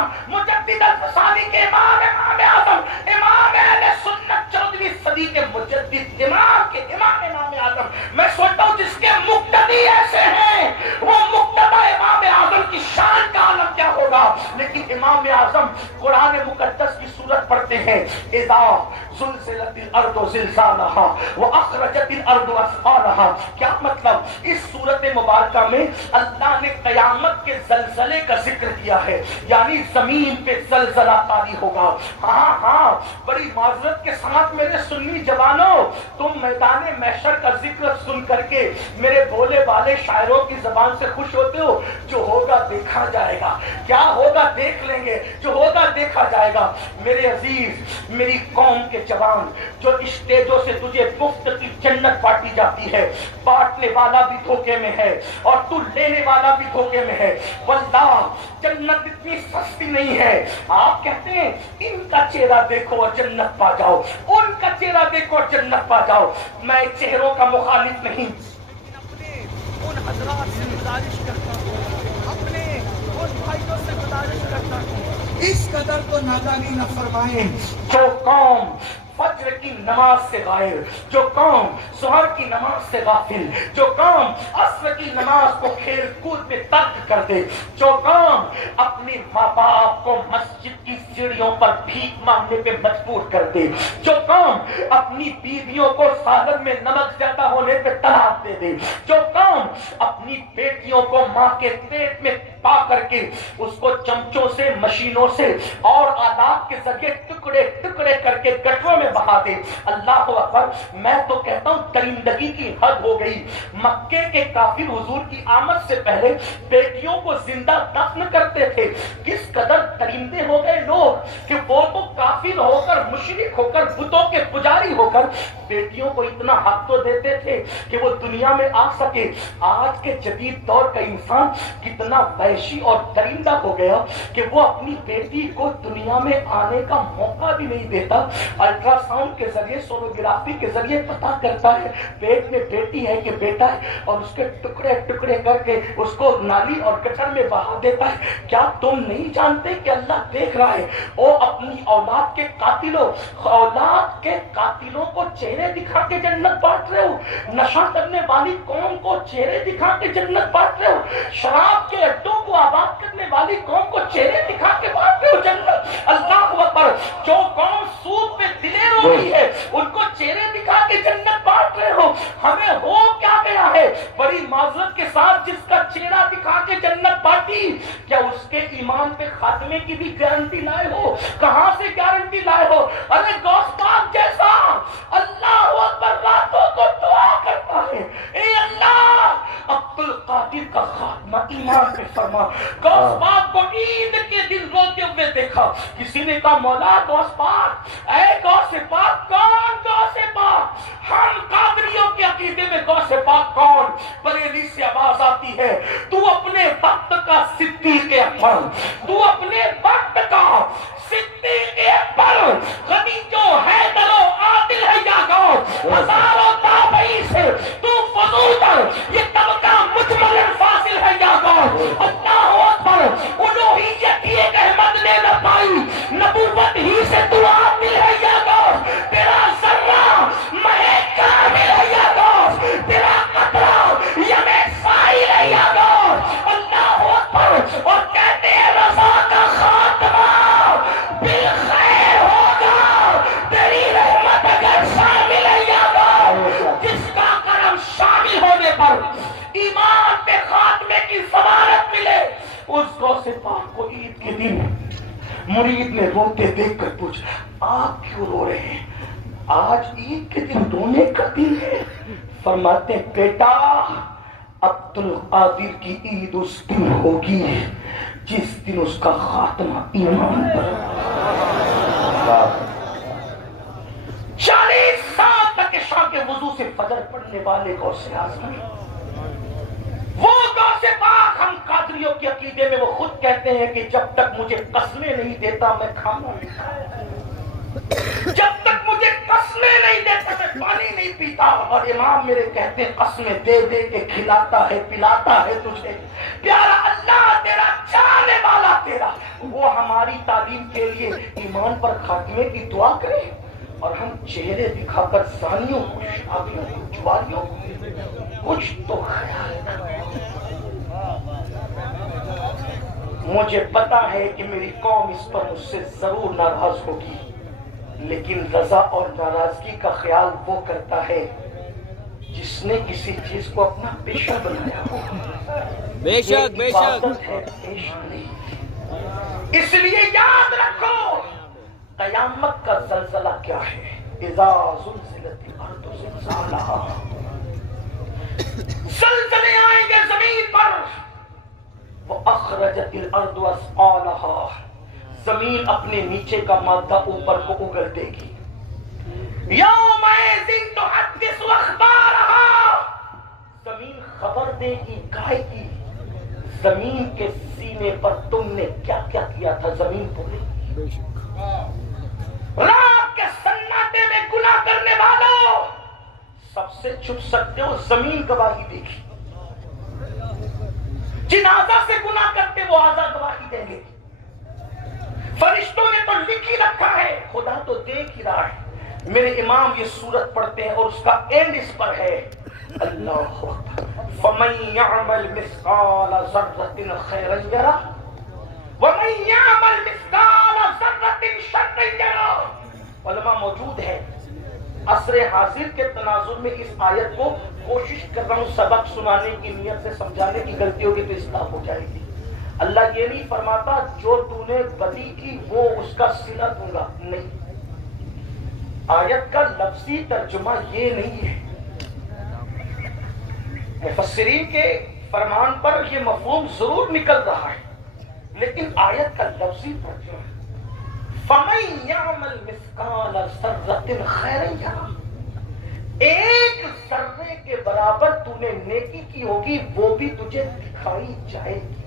اعظم مجدد الفسانی کے امام اعظم امام اہل سنت 14ویں صدی کے مجدد امام اعظم، میں سوچتا ہوں جس کے مقتدی ایسے ہیں وہ مقتدی امام اعظم کی شان کا عالم کیا ہوگا. لیکن امام اعظم قرآن مقدس کی سورت پڑھتے ہیں اذا زلزلت الارض زلزالها واخرجت الارض اثقالها. کیا مطلب؟ اس سورت مبارکہ میں اللہ نے قیامت کے زلزلے کا ذکر کیا ہے، یعنی زمین پہ زلزلہ طاری ہوگا. ہاں بڑی معذرت کے ساتھ میرے سنی جوانوں، تم میدان محشر کا ذکر سن کر کے میرے بولے والے شاعروں کی زبان سے خوش ہوتے ہو. جو ہوگا دیکھا جائے گا، کیا ہوگا دیکھ لیں گے، جو ہوگا دیکھا جائے گا. میرے عزیز، میری قوم کے جوان، جو اسٹیجوں سے تجھے مفت کی جنت بانٹی جاتی ہے، بانٹنے والا بھی دھوکے میں ہے اور تو لینے والا بھی دھوکے میں ہے. واللہ جنت اتنی سستی نہیں ہے. آپ کہتے ہیں ان کا چہرہ دیکھو اور جنت پا جاؤ، ان کا چہرہ دیکھو اور جنت پا جاؤ. میں چہروں کا مخالف نہیں، اپنے ان حضرات سے گزارش کرتا ہوں، اپنے ان بھائیوں سے گزارش کرتا ہوں، اس قدر کو نادانی نہ فرمائیں. جو قوم فجر کی نماز سے غائب، جو قوم سحر کی نماز سے غافل، جو قوم عصر کی نماز کو کھیل کود میں ترک کر دے، جو قوم اپنے ماں باپ کو مسجد کی سیڑھیوں پر بھیک مانگنے پہ مجبور کر دے، جو قوم اپنی بیویوں کو سالن میں نمک زیادہ ہونے پہ طلاق دے دے، جو قوم اپنی بیٹیوں کو ماں کے پیٹ میں پا کر کے اس کو چمچوں سے، مشینوں سے اور آلات کے ذریعے ٹکڑے ٹکڑے کر کے گٹروں میں بہا دے. اللہ اکبر. میں تو کہتا ہوں درندگی کی حد ہو گئی. مکے کے کافر حضور کی آمد سے پہلے بیٹیوں کو زندہ دفن کرتے تھے. کس قدر درندے ہو گئے لوگ کہ وہ تو کافر ہو کر، مشرک ہو کر، بتوں کے پجاری ہو کر بیٹیوں کو اتنا حق تو دیتے تھے کہ وہ دنیا میں آ سکے. آج کے جدید دور کا انسان کتنا وحشی اور درندہ ہو گیا کہ وہ اپنی بیٹی کو دنیا میں آنے کا موقع بھی نہیں دیتا. الٹرا ساؤنڈ کے ذریعے، سونوگرافی کے ذریعے پتا کرتا ہے پیٹ میں بیٹی ہے کہ بیٹا ہے، اور اس کے ٹکڑے ٹکڑے کر کے اس کو نالی اور گٹر میں بہا دیتا ہے. کیا تم نہیں جانتے کہ اللہ دیکھ رہا ہے؟ وہ اپنی اولاد کے قاتلوں کو چہرے دکھا کے جنت بانٹ رہے ہو، نشہ کرنے والی قوم کو چہرے دکھا کے جنت بانٹ رہے ہو، شراب کے اڈوں کو آباد کرنے والی قوم کو چہرے دکھا کے بانٹ رہے ہو جنت. اللہ اکبر. جو قوم سود پہ دلیر ہو رہی ہے ان کو چہرے دکھا کے جنت بانٹ رہے ہو. ہمیں ہو کیا گیا ہے؟ بڑی معذرت کے ساتھ جس کا چہرہ دکھا کے جنت بانٹی، کیا اس کے ایمان پہ خاتمے کی بھی گارنٹی لائے ہو؟ کہاں سے گارنٹی لائے ہو؟ ارے غوث پاک جیسا اللہ اکبر راتوں کو دعا کرتا ہے، اے اللہ عبد القادر کا خاتمہ ایمان پہ فرما. غوث پاک کو عید کے دن روتے ہوئے دیکھا. کسی نے کہا مولا غوث پاک، اے غوث پاک کون غوث پاک؟ ہم قادریوں کے عقیدے میں غوث پاک کون؟ بریلی سے آواز آتی ہے تو اپنے وقت کا صدیق اکبر، تو اپنے وقت کا صدیق اکبر، غنیجو حیدر و عادل ہے یا غوث، ہزاروں تابعی سے تو فضول یہ طبقہ مجمل فاصل ہے یا غوث. اللہ اکبر. الوہیت ہی ایک احمد نے نہ پائی، نبوت ہی سے تو عادل ہے یا غوث. تیرا ذرہ مہک کامل ہے یا غوث، تیرا قطرہ یمیں سائل ہے یا غوث. اللہ اکبر. اور کہتے ہیں رضا کا خاتمہ بالخیر ہوگا، تیری رحمت اگر شامل ہے یا غوث. جس کا کرم شامل ہونے پر ایمان پہ خاتمے کی ضمانت ملے، اس غوث پاک کو عید کے دن مرید نے روتے دیکھ کر پوچھا آپ کیوں رو رہے ہیں؟ آج عید کے دن رونے کا دن ہے. فرماتے ہیں بیٹا عبد القادر کی عید اس دن ہوگی جس دن اس کا خاتمہ ایمان پر. 40 سال تک عشاء کے وضو سے فجر پڑھنے والے غوث اعظم، وہ غوث پاک ہم قادریوں کے عقیدے میں وہ خود کہتے ہیں کہ جب تک مجھے قسمیں نہیں دیتا میں کھانا نہیں کھاتا، جب تک مجھے قسمیں نہیں دیتا میں پانی نہیں پیتا. اور امام میرے کہتے ہیں قسمیں دے دے کے کھلاتا ہے پلاتا ہے تجھے پیارا اللہ تیرا، چاہنے والا تیرا. وہ ہمارا تعلیم کے لیے ایمان پر خاتمے کی دعا کریں اور ہم چہرے دکھا کر زانیوں کو، شرابیوں کو، جواریوں کو کچھ تو خیال کریں۔ مجھے پتا ہے کہ میری قوم اس پر مجھ سے ضرور ناراض ہوگی، لیکن رضا اور ناراضگی کا خیال وہ کرتا ہے جس نے کسی چیز کو اپنا پیشہ بنایا ہو۔ بے شک بے شک عبادت ہے، پیشہ نہیں۔ اس لیے یاد رکھو قیامت کا زلزلہ کیا ہے۔ اذا زلزلت الارض زلزالها، زلزلے آئیں گے زمین پر۔ وَأَخْرَجَتِ الْأَرْضُ أَثْقَالَهَا، زمین اپنے نیچے کا مادہ اوپر کو اگل دے گی۔ يَوْمَئِذٍ تُحَدِّثُ أَخْبَارَهَا، زمین خبر دے گی، کہے گی زمین کے سینے پر تم نے کیا کیا کیا تھا، زمین بولے گی۔ رات کے سناٹے میں گناہ کرنے والوں سب سے چھپ سکتے ہو، زمین گواہی دے گی۔ جن اعضاء سے گناہ کرتے وہ اعضاء گواہی دیں گے۔ فرشتوں نے تو لکھ ہی رکھا ہے، خدا تو دیکھ ہی رہا ہے۔ میرے امام یہ سورت پڑھتے ہیں اور اس کا اینڈ اس پر ہے، اللہ فَمَن يَعْمَلْ مِثْقَالَ ذَرَّةٍ خَيْرًا يَرَهُ وَمَن يَعْمَلْ مِثْقَالَ ذَرَّةٍ شَرًّا يَرَهُ۔ علماء موجود ہے، عصر حاضر کے تناظر میں اس آیت کو کوشش کر رہا ہوں سبق سنانے کی نیت سے، سمجھانے کی غلطی ہوگی تو اصلاح ہو جائے گی۔ اللہ یہ نہیں فرماتا جو تو نے بدی کی وہ اس کا صلہ دوں گا، نہیں۔ آیت کا لفظی ترجمہ یہ نہیں ہے، مفسرین کے فرمان پر یہ مفہوم ضرور نکل رہا ہے، لیکن آیت کا لفظی ترجمہ فَمَن يَعْمَلْ مِثْقَالَ ذَرَّةٍ خَيْرًا يَرَهُ، ایک ذرے کے برابر تو نے نیکی کی ہوگی وہ بھی تجھے دکھائی جائے گی،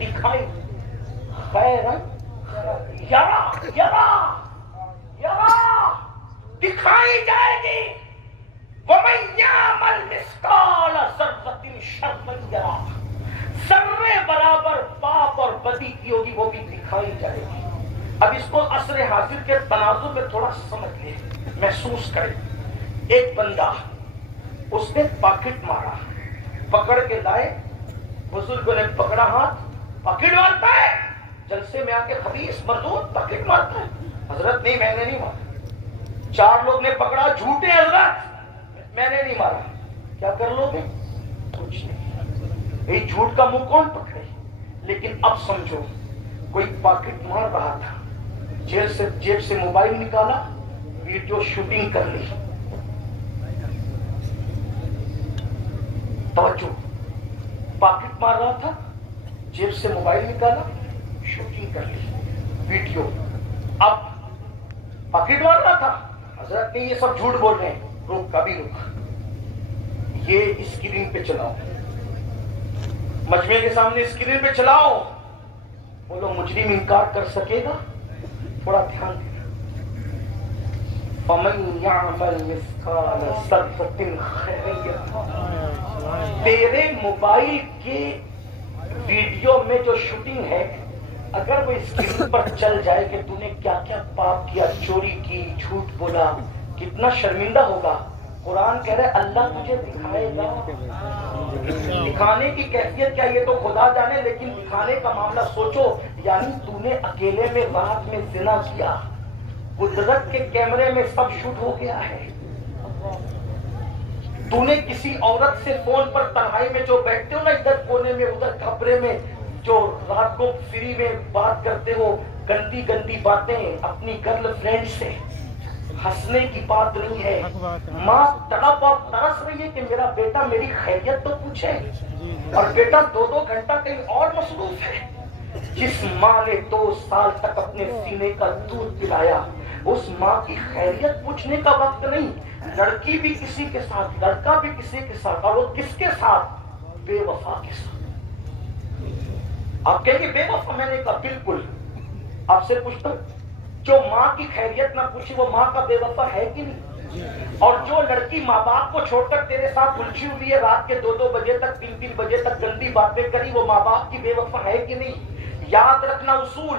دکھائی خیرن یرا یرا یرا دکھائی جائے گی۔ وَمَن يَعْمَلْ مِثْقَالَ ذَرَّةٍ شَرًّا يَرَهُ، ذرے برابر پاپ اور بدی کی ہوگی وہ بھی دکھائی جائے گی۔ اب اس کو عصر حاضر کے تناظر میں تھوڑا سمجھ لیں، محسوس کریں۔ ایک بندہ اس نے پاکٹ مارا، پکڑ کے لائے، بزرگوں نے پکڑا ہاتھ، پاکٹ مارتا ہے، جلسے میں آ کے خبیث مردود پاکٹ مارتا ہے۔ حضرت نہیں میں نے نہیں مارا، چار لوگ نے پکڑا، جھوٹے حضرت میں نے نہیں مارا، کیا کر لو گے؟ کچھ نہیں، یہ جھوٹ کا منہ کون پکڑے؟ لیکن اب سمجھو کوئی پاکٹ مار رہا تھا، جیب سے موبائل نکالا، ویڈیو شوٹنگ کر لی۔ توجہ، پاکٹ مار رہا تھا، جیب سے موبائل نکالا، شوٹنگ کر لی، ویڈیو۔ اب پاکٹ مار رہا تھا، حضرت نے یہ سب جھوٹ بول رہے ہیں، روک کبھی روک، یہ اسکرین پہ چلاؤ، مجمع کے سامنے اسکرین پہ چلاؤ، بولو مجرم انکار کر سکے گا؟ تھوڑا دھیان دینا۔ فَمَن يَعْمَلْ مِثْقَالَ ذَرَّةٍ خَيْرًا يَرَهُ، تیرے موبائل کے ویڈیو میں جو شوٹنگ ہے اگر وہ اسکرین پر چل جائے کہ تو نے کیا کیا پاپ کیا، چوری کی، جھوٹ بولا، کتنا شرمندہ ہوگا۔ قرآن کہہ رہے اللہ تجھے دکھائے گا۔ دکھانے کی کیفیت کیا یہ تو خدا جانے، لیکن دکھانے کا معاملہ سوچو، یعنی تو نے اکیلے میں رات میں زنا کیا، قدرت کے کیمرے میں سب شوٹ ہو گیا ہے۔ تو نے کسی عورت سے فون پر تنہائی میں جو بیٹھتے ہو نا، ادھر کونے میں ادھر کھپرے میں، جو رات کو فری میں بات کرتے ہو گندی گندی باتیں اپنی گرل فرینڈ سے، ہنسنے کی بات نہیں ہے۔ ماں تڑپ اور ترس رہی ہے کہ میرا بیٹا میری خیریت تو پوچھے، اور بیٹا 2 گھنٹہ کہیں اور مصروف ہے۔ جس ماں نے 2 سال تک اپنے سینے کا دودھ پلایا، اس ماں کی خیریت پوچھنے کا وقت نہیں۔ لڑکی بھی کسی کے ساتھ، لڑکا بھی کسی کے ساتھ، اور وہ کس کے ساتھ؟ بے وفا کے ساتھ۔ آپ کہیں گے بے وفا؟ میں نے کہا بالکل۔ آپ سے پوچھتا ہوں، جو ماں کی خیریت نہ پوچھی وہ ماں کا بے وفا ہے کہ نہیں؟ اور جو لڑکی ماں باپ کو چھوڑ کر تیرے ساتھ الجھی ہوئی ہے، رات کے 2 بجے تک، 3 بجے تک گندی باتیں کری، وہ ماں باپ کی بے وفا ہے کہ نہیں؟ یاد رکھنا اصول،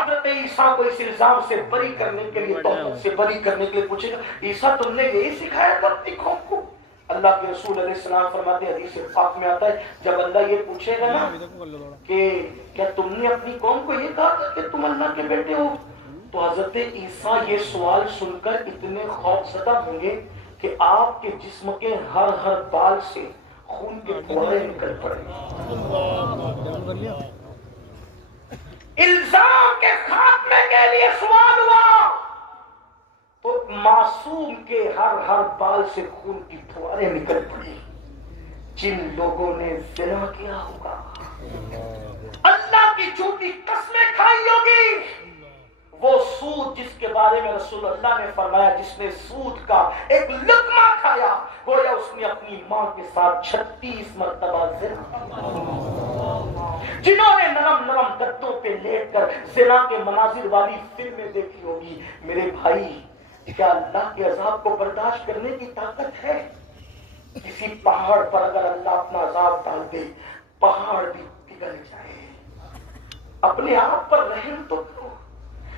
حضرت عیسیٰ کو اس الزام سے بری کرنے کے لیے، تہمت سے بری کرنے کے لیے پوچھے گا عیسیٰ تم نے یہی سکھایا تھا اپنی قوم کو؟ اللہ کے رسول علیہ السلام فرماتے ہیں، حدیث پاک میں آتا ہے، جب اللہ یہ پوچھے گا نا کہ کیا تم نے اپنی قوم کو یہ کہا تھا کہ تم اللہ کے بیٹے ہو، تو حضرت عیسیٰ یہ سوال سن کر اتنے خوف زدہ ہوں گے کہ آپ کے جسم کے ہر بال سے خون کے پھوڑے نکل پڑیں گے۔ الزام کے خاتمے کے لیے سوال ہوا تو معصوم کے ہر بال سے خون کی پھواریں نکل پڑی۔ جن لوگوں نے زنا کیا ہوگا، اللہ کی جھوٹی قسمیں کھائی ہوگی، وہ سود جس کے بارے میں رسول اللہ نے فرمایا جس نے سود کا ایک لقمہ کھایا گویا اس نے اپنی ماں کے ساتھ 36 مرتبہ زنا کیا۔ جنہوں نے نرم گدوں پہ لیٹ کر زنا کے مناظر والی فلمیں دیکھی ہوگی، میرے بھائی کیا اللہ کے عذاب کو برداشت کرنے کی طاقت ہے؟ کسی پہاڑ پر اگر اللہ اپنا عذاب ڈال دے، پہاڑ بھی پگھل جائے۔ اپنے آپ پر رحم تو کرو۔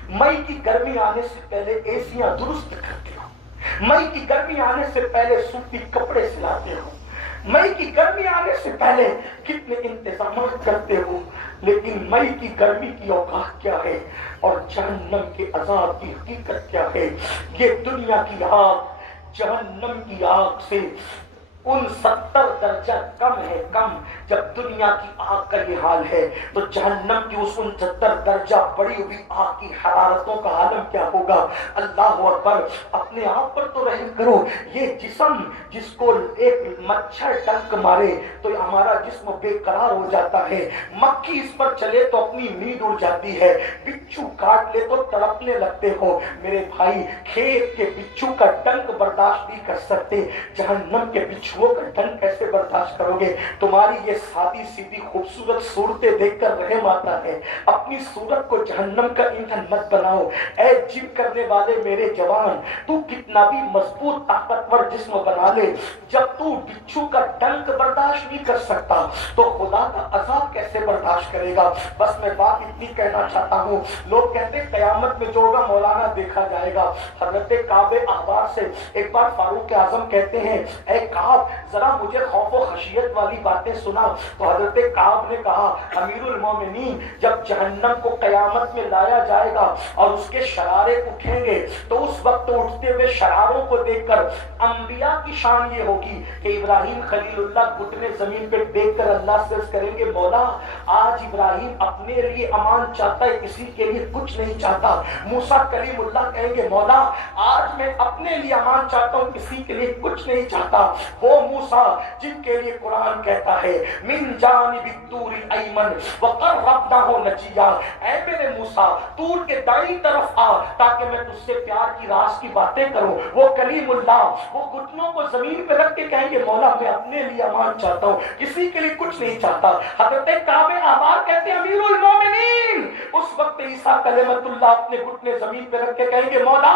مئی کی گرمی آنے سے پہلے ایسیاں درست کرتے ہو، مئی کی گرمی آنے سے پہلے سوتی کپڑے سلاتے ہو، مئی کی گرمی آنے سے پہلے کتنے انتظامات کرتے ہو، لیکن مئی کی گرمی کی اوقات کیا ہے اور جہنم کے عذاب کی حقیقت کیا ہے؟ یہ دنیا کی آگ جہنم کی آگ سے ان 70 درجہ کم ہے، کم۔ جب دنیا کی آگ کا یہ حال ہے تو جہنم کی اس 69 درجہ بڑی ہوئی آگ کی حرارتوں کا عالم کیا ہوگا؟ اللہ اکبر۔ اپنے آپ پر تو رحم کرو۔ یہ جسم جس کو ایک مچھر ڈنک مارے تو ہمارا جسم بے قرار ہو جاتا ہے، مکھی اس پر چلے تو اپنی نیند اڑ جاتی ہے، بچھو کاٹ لے تو تڑپنے لگتے ہو۔ میرے بھائی کھیت کے بچھو کا ڈنک برداشت نہیں کر سکتے، جہنم کے بچھو کا ڈنک کیسے برداشت کرو گے؟ تمہاری یہ سادی سیدھی خوبصورت صورتیں دیکھ کر رحم آتا ہے۔ اپنی صورت کو جہنم کا ایندھن مت بناؤ۔ اے جم کرنے والے میرے جوان، تو کتنا بھی مضبوط طاقتور جسم بنا لے، جب تو بچھو کا ڈنک برداشت نہیں کر سکتا تو خدا کا عذاب کیسے برداشت کرے گا؟ بس میں بات اتنی کہنا چاہتا ہوں، لوگ کہتے ہیں قیامت میں جو ہوگا مولانا دیکھا جائے گا۔ حضرت کعب احبار سے ایک بار فاروق اعظم کہتے ہیں، اے کعب ذرا مجھے خوف و خشیت والی باتیں سنا۔ تو حضرت کعب نے کہا، امیر المومنین جب جہنم کو قیامت میں لایا جائے گا اور اس کے شرارے اٹھیں گے تو اس وقت اٹھتے ہوئے شراروں کو دیکھ کر انبیاء کی شان یہ ہوگی کہ ابراہیم خلیل اللہ گھٹنے زمین پہ دیکھ کر اللہ سے عرض کریں گے، مولا آج ابراہیم اپنے لیے امان چاہتا ہے، کسی کے لیے کچھ نہیں چاہتا۔ موسیٰ کلیم اللہ کہیں گے، مولا آج میں اپنے لیے امان چاہتا ہوں، کسی کے لیے کچھ نہیں چاہتا۔ وہ موسیٰ جن کے لیے قرآن کہتا ہے من جانب الطور الایمن وقربناہ نجیہ، اے میرے موسیٰ طور کے دائیں طرف آ تاکہ میں تجھ سے پیار کی راز کی باتیں کروں۔ وہ کلیم اللہ وہ گھٹنوں کو زمین پہ رکھ کے کہیں گے، مولا میں اپنے لیے امان چاہتا ہوں، کسی کے لیے کچھ نہیں چاہتا۔ حضرت کعب احبار کہتے ہیں، امیر المومنین اس وقت عیسیٰ کلمت اللہ اپنے گھٹنے زمین پہ رکھ کے کہیں گے، مولا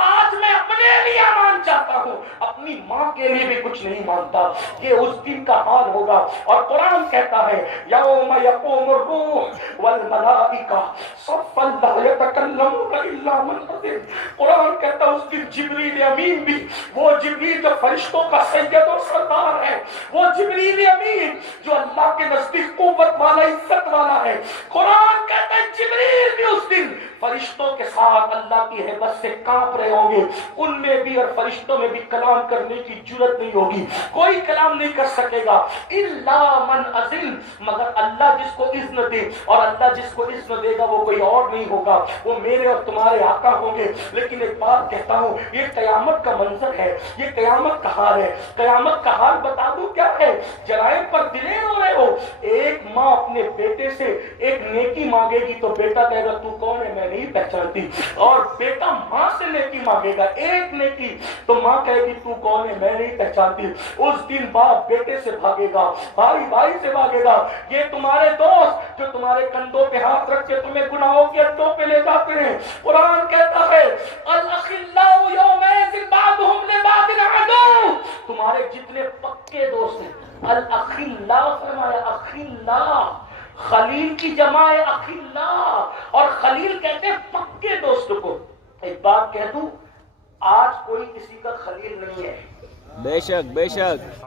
آج میں اپنے لیے امان چاہتا ہوں، اپنی ماں کے لیے بھی کچھ نہیں مانتا۔ یہ اس دن کا حال ہوگا اور قرآن کہتا ہے، یوم یقوم الروح والملائکہ صفا لا یتکلمون الا من اذن۔ قرآن کہتا ہے اس دن جبریل امین بھی، وہ جبریل جو فرشتوں کا سید اور سردار ہے، وہ جبریل امین جو اللہ کے نزدیک قوت والا عزت والا ہے، قرآن کہتا ہے جبریل بھی اس دن فرشتوں کے ساتھ اللہ کی ہیبت سے کانپ رہے ہوں گے۔ ان میں بھی اور فرشتوں میں بھی کلام کرنے کی جرت نہیں ہوگی، کوئی کلام نہیں کر سکے گا الا من اذن، مگر اللہ جس کو اذن دے، اور اللہ جس کو اذن دے گا وہ کوئی اور نہیں ہوگا، وہ میرے اور تمہارے آقا ہوں گے۔ لیکن ایک بات کہتا ہوں، یہ قیامت کا منظر ہے، یہ قیامت کا حال ہے۔ قیامت کا حال بتا دوں کیا ہے؟ جرائم پر دلیر ہو رہے ہو، ایک ماں اپنے بیٹے سے ایک نیکی مانگے گی تو بیٹا کہے گا تو کون ہے میں نہیں پہچانتی، اور بیٹا ماں سے نیکی مانگے گا ایک نیکی تو ماں کہے گی تو کون ہے میں نہیں پہچانتی۔ اس دن باپ بیٹے سے بھاگے گا، بھائی بھائی سے بھاگے گا۔ یہ تمہارے دوست جو تمہارے کندھوں پہ ہاتھ رکھ کے تمہیں گناہوں کے اڈوں پہ لے جاتے ہیں، قرآن کہتا ہے الاخلاء یومئذ بعضهم لبعض عدو، تمہارے جتنے پکے دوست ہیں، الاخلاء فرمایا، اخلاء خلیل کی جمع ہے اخلاء، اور خلیل کہہ دوں آج کوئی کسی کا خلیل نہیں ہے. بے شک بے شک.